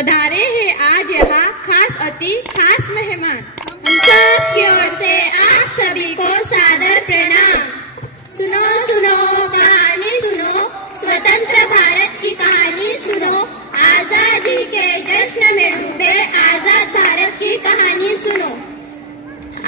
पधारे हैं आज यहाँ खास अति खास मेहमान। हम सब की ओर से आप सभी को सादर प्रणाम। सुनो सुनो कहानी सुनो, स्वतंत्र भारत की कहानी सुनो, आजादी के जश्न में डूबे आजाद भारत की कहानी सुनो।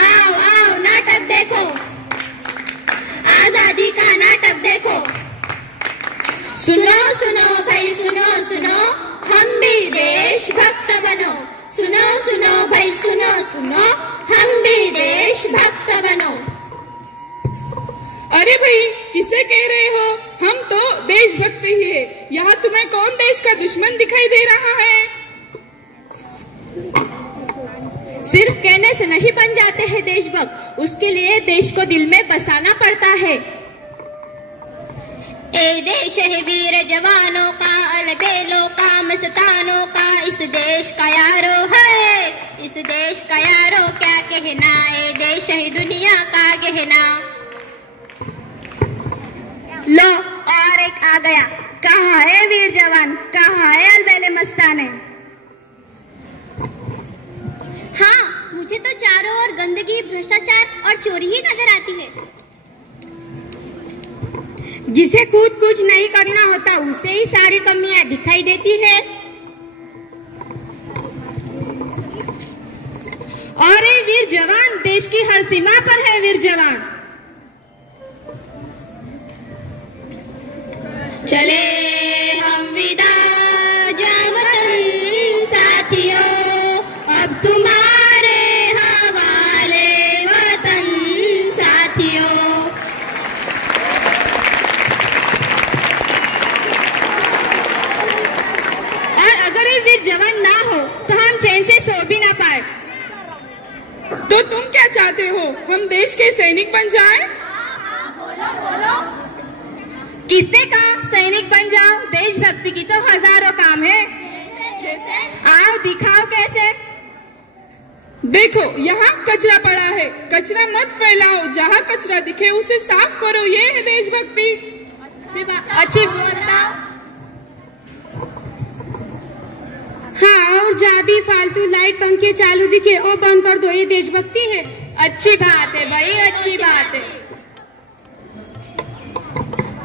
आओ आओ नाटक देखो, आजादी का नाटक देखो। सुनो सुनो भाई सुनो सुनो, हम भी देशभक्त बनो। सुनो सुनो भाई सुनो सुनो, हम भी देशभक्त बनो। अरे भाई किसे कह रहे हो? हम तो देशभक्त ही है। यहाँ तुम्हें कौन देश का दुश्मन दिखाई दे रहा है? सिर्फ कहने से नहीं बन जाते हैं देशभक्त, उसके लिए देश को दिल में बसाना पड़ता है। ए देश है वीर जवानों का, अलबेलों का, मस्तानों का, इस देश का यारो है, इस देश का यारो क्या कहना। ए देश है दुनिया का गहना। लो और एक आ गया। कहाँ है वीर जवान, कहाँ है अलबेले मस्ताने? हाँ, मुझे तो चारों ओर गंदगी, भ्रष्टाचार और चोरी ही नजर आती है। जिसे खुद कुछ नहीं करना होता उसे ही सारी कमियां दिखाई देती है। अरे वीर जवान, देश की हर सीमा पर है वीर जवान। चले हम विदा जा वतन साथियों, अब तुम्हारे हवाले वतन साथियों। और अगर ये वीर जवान ना हो तो हम चैन से सो भी ना पाए। तो तुम क्या चाहते हो, हम देश के सैनिक बन जाएं? किसने कहा सैनिक बन जाओ? देशभक्ति की तो हजारों काम है। आओ दिखाओ कैसे। देखो यहाँ कचरा पड़ा है, कचरा मत फैलाओ, जहाँ कचरा दिखे उसे साफ करो, ये है देशभक्ति। अच्छी बताओ। हाँ, और जहाँ भी फालतू लाइट पंखे चालू दिखे वो बंद कर दो, ये देशभक्ति है। अच्छी बात है भाई, अच्छी बात है।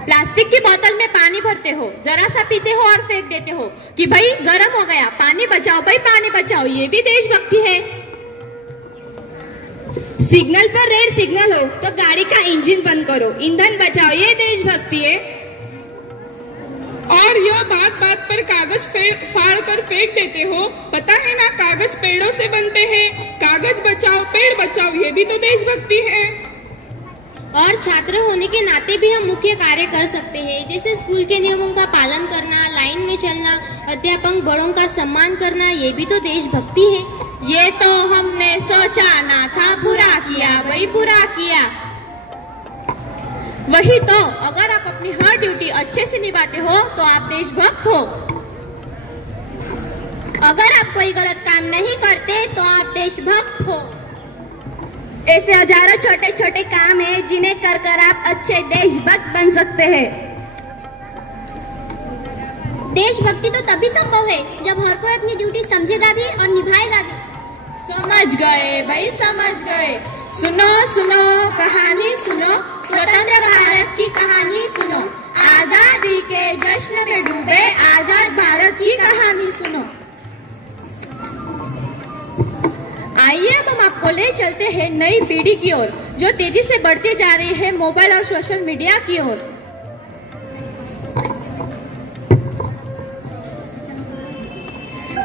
प्लास्टिक की बोतल में पानी भरते हो, जरा सा पीते हो और फेंक देते हो कि भाई गर्म हो गया, पानी बचाओ भाई पानी बचाओ, ये भी देशभक्ति है। सिग्नल पर रेड सिग्नल हो तो गाड़ी का इंजन बंद करो, ईंधन बचाओ, ये देशभक्ति है। और यह बात बात पर कागज फाड़ कर फेंक देते हो, पता है ना कागज पेड़ों से बनते हैं। कागज बचाओ पेड़ बचाओ, ये भी तो देशभक्ति है। और छात्र होने के नाते भी हम मुख्य कार्य कर सकते हैं, जैसे स्कूल के नियमों का पालन करना, लाइन में चलना, अध्यापक बड़ों का सम्मान करना, ये भी तो देशभक्ति है। ये तो हमने सोचा ना था, बुरा किया भाई बुरा किया। वही तो, अगर आप अपनी हर ड्यूटी अच्छे से निभाते हो तो आप देशभक्त हो। अगर आप कोई गलत काम नहीं करते तो आप देशभक्त हो। ऐसे हजारों छोटे छोटे काम हैं जिन्हें कर कर आप अच्छे देशभक्त बन सकते हैं। देशभक्ति तो तभी संभव है जब हर कोई अपनी ड्यूटी समझेगा भी और निभाएगा भी। समझ गए भाई समझ गए। सुनो सुनो कहानी सुनो, स्वतंत्र भारत की कहानी सुनो, आजादी के जश्न में डूबे आजाद भारत की कहानी सुनो। आइए अब हम आपको ले चलते हैं नई पीढ़ी की ओर, जो तेजी से बढ़ते जा रही है मोबाइल और सोशल मीडिया की ओर।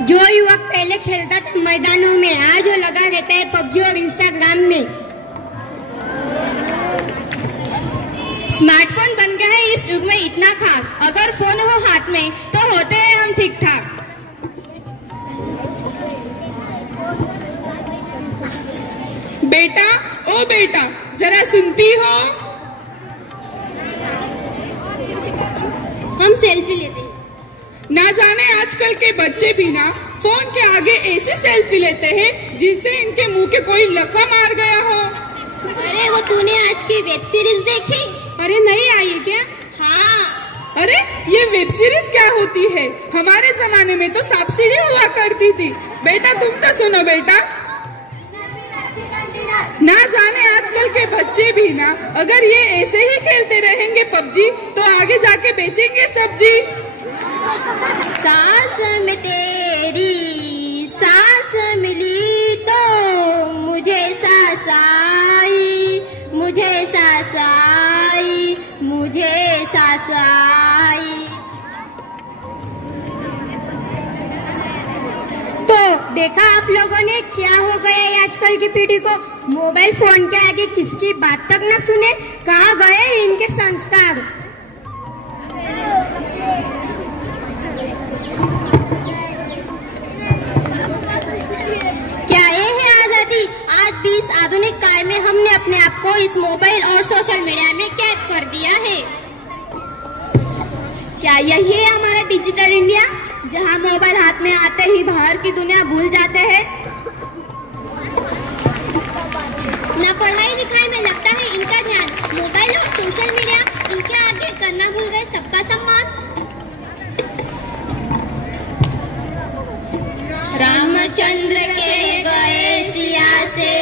जो युवक पहले खेलता था मैदानों में, आज वो लगा रहता है पबजी और इंस्टाग्राम में। स्मार्टफोन बन गया है इस युग में इतना खास, अगर फोन हो हाथ में तो होते हैं हम ठीक ठाक। बेटा ओ बेटा जरा सुनती हो? हम सेल्फी लेते हैं। ना जाने आजकल के बच्चे भी ना फोन के आगे ऐसे सेल्फी लेते हैं जिनसे इनके मुंह के कोई लकवा मार गया हो। अरे वो तूने आज की वेब सीरीज देखी? अरे नहीं आई है क्या? हाँ, अरे ये वेब सीरीज क्या होती है? हमारे जमाने में तो सांप सीढ़ी हुआ करती थी। बेटा तुम तो सुनो बेटा, ना जाने आजकल के बच्चे भी ना अगर ये ऐसे ही खेलते रहेंगे पबजी तो आगे जाके बेचेंगे सब्जी। सांस में तेरी सांस मिली तो मुझे सांस आई, मुझे सांस आई, मुझे सांस आई। तो देखा आप लोगों ने क्या हो गया है आजकल की पीढ़ी को, मोबाइल फोन के आगे किसकी बात तक न सुने। कहाँ गए इनके संस्कार। क्या ये है आजादी? आज भी इस आधुनिक काल में हमने अपने आप को इस मोबाइल और सोशल मीडिया में कैद कर दिया है। क्या यही है हमारा डिजिटल इंडिया, जहाँ मोबाइल हाथ में आते ही बाहर की दुनिया भूल जाते हैं। न पढ़ाई लिखाई में लगता है इनका ध्यान, मोबाइल और सोशल मीडिया इनके आगे करना भूल गए सबका सम्मान। रामचंद्र कह गए सिया से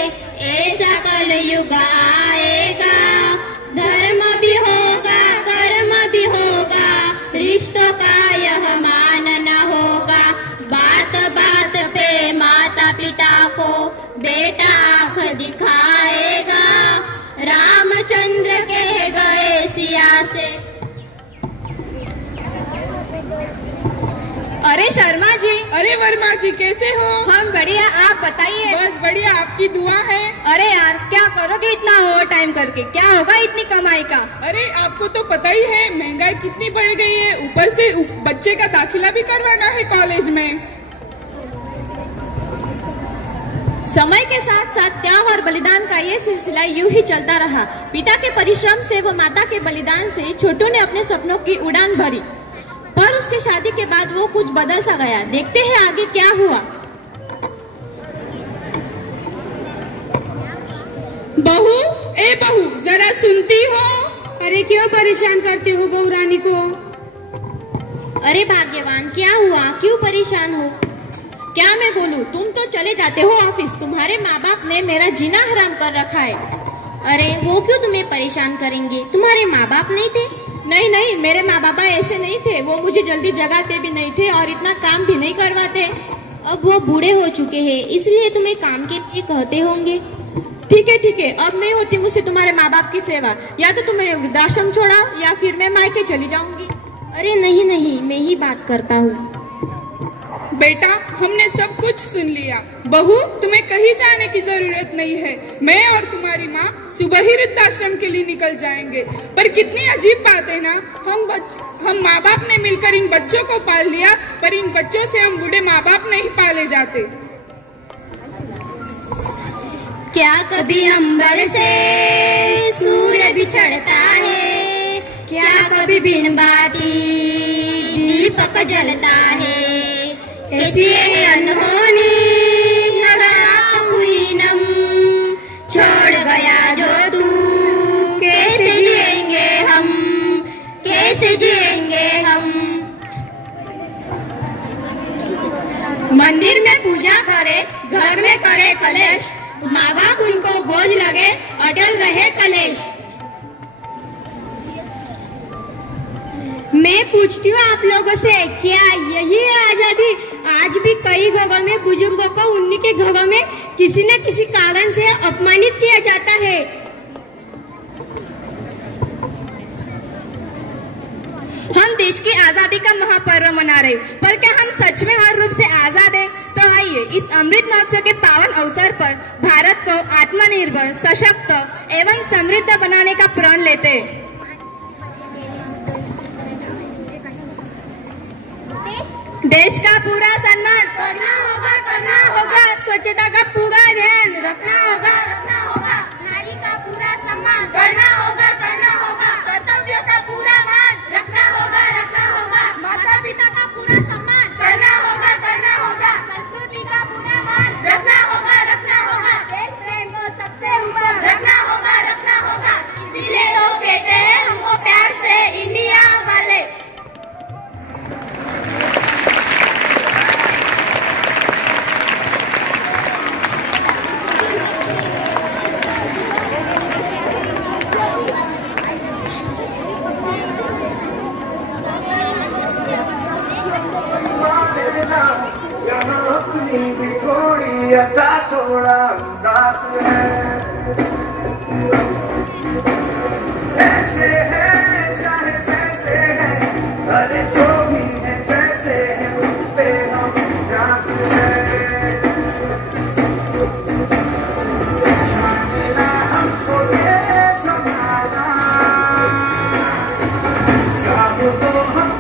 ऐसा कलयुग आएगा, धर्म भी होगा कर्म भी होगा, रिश्तों का यह मानना होगा। बात बात पे माता पिता को बेटा आँख दिखाएगा, रामचंद्र कह गए सिया से। अरे शर्मा जी। अरे वर्मा जी कैसे हो? हम बढ़िया, आप बताइए। बस बढ़िया, आपकी दुआ है। अरे यार क्या करोगे इतना ओवर टाइम करके, क्या होगा इतनी कमाई का। अरे आपको तो पता ही है महंगाई कितनी बढ़ गई है, ऊपर से बच्चे का दाखिला भी करवाना है कॉलेज में। समय के साथ साथ त्याग और बलिदान का ये सिलसिला यूं ही चलता रहा। पिता के परिश्रम से व माता के बलिदान से छोटू ने अपने सपनों की उड़ान भरी, पर उसके शादी के बाद वो कुछ बदल सा गया। देखते हैं आगे क्या हुआ। बहू, ए बहू जरा सुनती हो? अरे क्यों परेशान करते हो बहू रानी को। अरे भाग्यवान क्या हुआ, क्यों परेशान हो? क्या मैं बोलूं, तुम तो चले जाते हो ऑफिस, तुम्हारे माँ बाप ने मेरा जीना हराम कर रखा है। अरे वो क्यों तुम्हें परेशान करेंगे, तुम्हारे माँ बाप नहीं थे? नहीं नहीं, मेरे माँ बाबा ऐसे नहीं थे, वो मुझे जल्दी जगाते भी नहीं थे और इतना काम भी नहीं करवाते। अब वो बूढ़े हो चुके हैं इसलिए तुम्हें काम के लिए कहते होंगे। ठीक है, अब नहीं होती मुझसे तुम्हारे माँ बाप की सेवा, या तो तुम्हें वृद्धाश्रम छोड़ाओ या फिर मैं मायके चली जाऊंगी। अरे नहीं नहीं, मैं ही बात करता हूँ। बेटा हमने सब कुछ सुन लिया, बहू तुम्हें कहीं जाने की जरूरत नहीं है, मैं और तुम्हारी माँ सुबह ही वृद्धाश्रम के लिए निकल जाएंगे। पर कितनी अजीब बात है ना, हम माँ बाप ने मिलकर इन बच्चों को पाल लिया, पर इन बच्चों से हम बूढ़े माँ बाप नहीं पाले जाते। क्या कभी अंबर से सूर्य बिछड़ता है, क्या कभी बिन बाती दीपक जलता है, ऐसी है अनहोनी अगर आप हुई नम, छोड़ गया जो तू कैसे जिएंगे हम, कैसे जिएंगे हम। मंदिर में पूजा करे, घर में करे कलेश, माँ बाप उनको बोझ लगे, अटल रहे कलेश। मैं पूछती हूँ आप लोगों से, क्या यही है आजादी? आज भी कई घरों में बुजुर्गों को उन्हीं के घरों में किसी न किसी कारण से अपमानित किया जाता है। हम देश की आजादी का महापर्व मना रहे, पर क्या हम सच में हर रूप से आजाद हैं? तो आइए इस अमृत महोत्सव के पावन अवसर पर भारत को आत्मनिर्भर, सशक्त एवं समृद्ध बनाने का प्रण लेते हैं। देश का पूरा सम्मान करना होगा, स्वच्छता का पूरा ध्यान रखना होगा, नारी का पूरा सम्मान करना होगा, कर्तव्य का पूरा मान रखना होगा, माता पिता का पूरा सम्मान करना होगा, संस्कृति का पूरा मान रखना होगा, देश प्रेम को सबसे ऊपर रखना होगा। इसीलिए लोग कहते हैं हमको प्यार से इंडिया वाले। थोड़ा उदास है। ऐसे है चाहे कैसे है, भले जो भी है जैसे है, उस पे हम नाज है। छानना हमको ये जमाना, चाहो तो हम